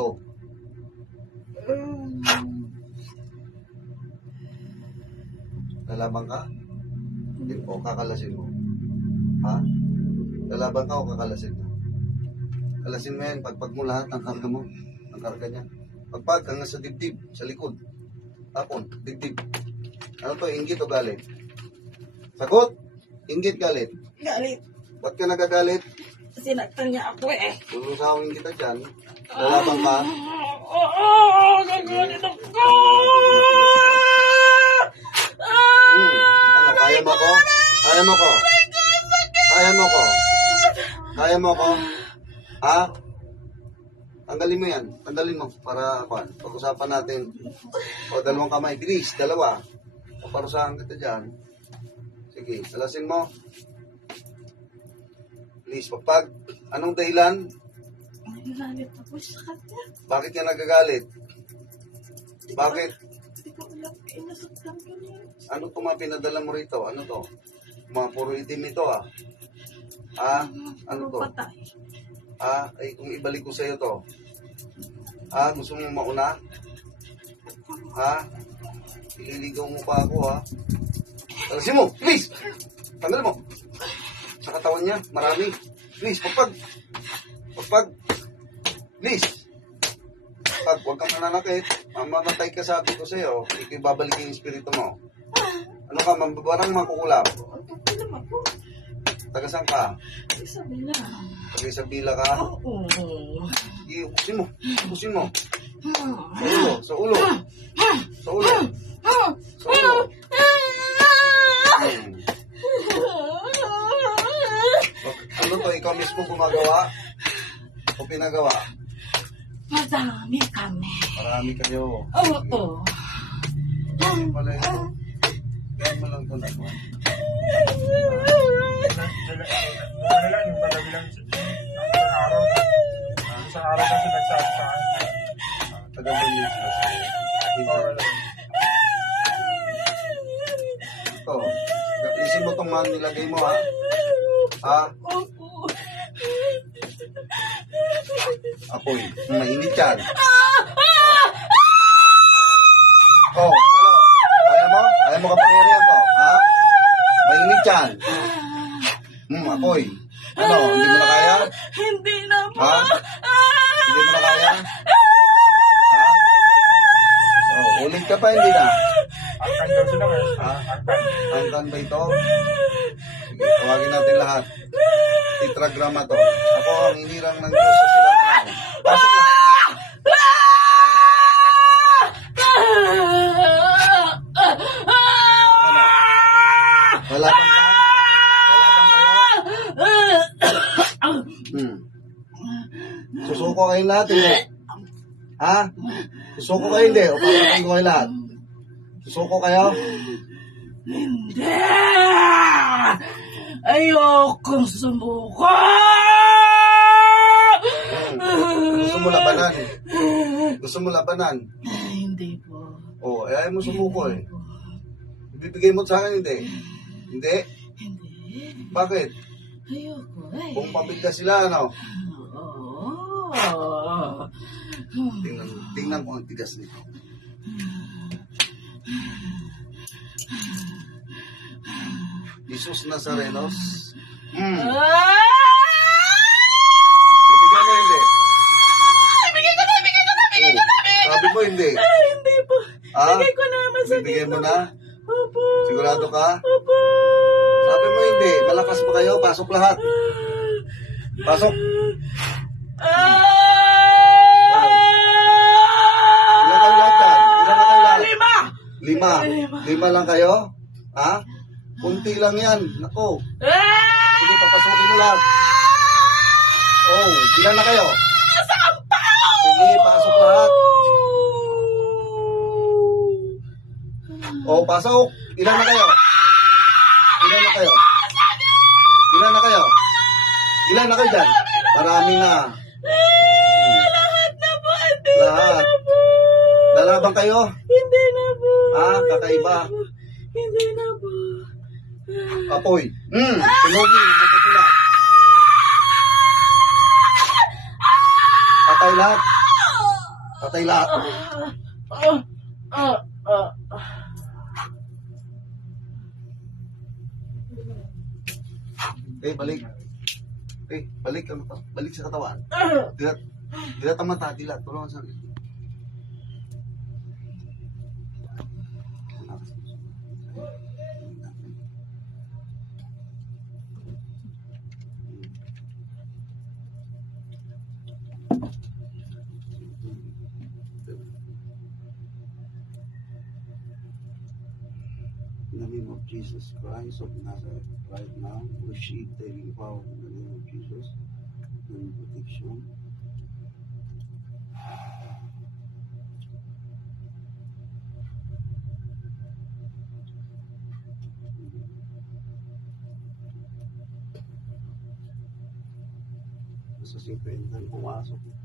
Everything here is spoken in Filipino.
Oh. Lalaban ka? Hindi o kakalasin mo. Ha? Lalaban ka o kakalasin mo? Kalasin mo yan, pagpag mo lahat ng karga mo. Ang karga niya. Pagpag hanggang sa dibdib, sa likod. Tapon, dibdib. Ano to, inggit o galit? Sagot! Inggit galit. Galit. Ba't ka nagagalit? Sinaktan niya ako eh. Lulusawin kita dyan. Lalaban ka. Oo, gagalit ako. Hmm. Ano, kaya mo ko? Kaya mo ko? Kaya mo ko? Kaya mo ko? Ha? Tanggalin mo yan. Tanggalin mo para kuan. Pag-usapan natin. O, dalawang kamay. Bilis, dalawa. Paparusahan kita dyan. Sige, salasin mo. Please, papag. Anong dahilan? Galit ako sa kanya. Bakit ka nagagalit? Bakit? Hindi ko alam. Inasaktan ko niya. Ano to mga pinadala mo rito? Ano to? Mga puro itim ito ah. Ah, ano to? Patay. Ah, ay kung ibalik ko sa iyo to. Ah, gusto mo mauna? Ha? Ililigaw mo pa ako ha? Talasin mo, please! Tanggal mo. Sa katawan niya, marami. Please, pagpag. Pagpag. Please. Pag, huwag kang mananakit. Mamamatay ka sabi ko sa'yo. Ikaw babalik yung espiritu mo. Ano ka, mambabarang makukulap. Ako. Tagasan ka. Sabi na. Pag sa bila ka. Oo. Sige, ubusin mo. Ubusin mo. Sa ulo. Sa ulo. Sa ulo. Sa ulo. Ano to? Ikaw mismo gumagawa? O pinagawa? Madami kami. Marami kayo. Oo. Ano pala ito? Kaya mo lang ito na. Ano lang, yung pala bilang isang araw. Isang araw kasi nagsabi sa akin. Taga mo yung Ito. Gaplisin mo itong man nilagay mo ha. Ha? Opo. Apoy. Mainit yan. Oh, ano? Kaya mo? Kaya mo kapangyarihan ko? Ha? Mainit yan. Hmm, apoy. Ano? Hindi mo na kaya? Hindi na po. Ha? Hindi mo na kaya? Ha? Oh, ulit ka pa, hindi na. Ha? Hanggang ba ito? Sige, tawagin natin lahat. Tetragrama to. Ako ang inirang ng Diyos sa. Pasok na. Ano? Lalaban ka? Lalaban kayo? Hmm. Susuko kayo lahat, hindi? Ha? Susuko kayo, hindi? O papatay ko kayo lahat? Susuko kayo? Hindi! Ayokong sumuko! Hmm. Gusto mo labanan? Gusto mo labanan? Ay, hindi po. Oo, oh, eh, ayaw mo sumuko eh. Ibibigay mo sa akin, hindi? Hindi? Hindi. Bakit? Ayoko eh. Kung pabigla sila, ano? Oo. Tingnan, tingnan ko ang tigas nito. Jesus Nazarenos. Hmm. Ah! Ibigay mo hindi. Bigay ko na, bigay ko na, bigay ko na, bigay ko Sabi mo hindi. na. Ay, hindi po. Ah? Bigay ko naman sa Ibigay mo na? Opo. Sigurado ka? Opo. Sabi mo hindi. Malakas pa kayo. Pasok lahat. Pasok. Ah! Ilan kayo lahat yan? Ilan na kayo lahat? Lima! Lima. Lima lang kayo? Ha? Kunti lang yan. Nako. Sige, papasukin mo lahat. Oh, ilan na kayo? Sige, pasok lahat. Oh, pasok. Ilan na kayo? Ilan na kayo? Ilan na kayo? Ilan na kayo dyan? Marami na. Lahat na po, hindi Lahat. Lalaban kayo? Hindi na po. Ah, kakaiba. Hindi na po. Apoy. Hmm, sinugi. Magkatula. Patay lahat. Patay lahat. Ah, ah, ah. Eh, balik. Eh, balik. Ano? Balik sa katawan. Dilat. Dilat ang mata. Dilat. Tulungan sa... In Jesus Christ of Nazareth, right now, receive the power in the name of Jesus and protection. Sa simple pumasok.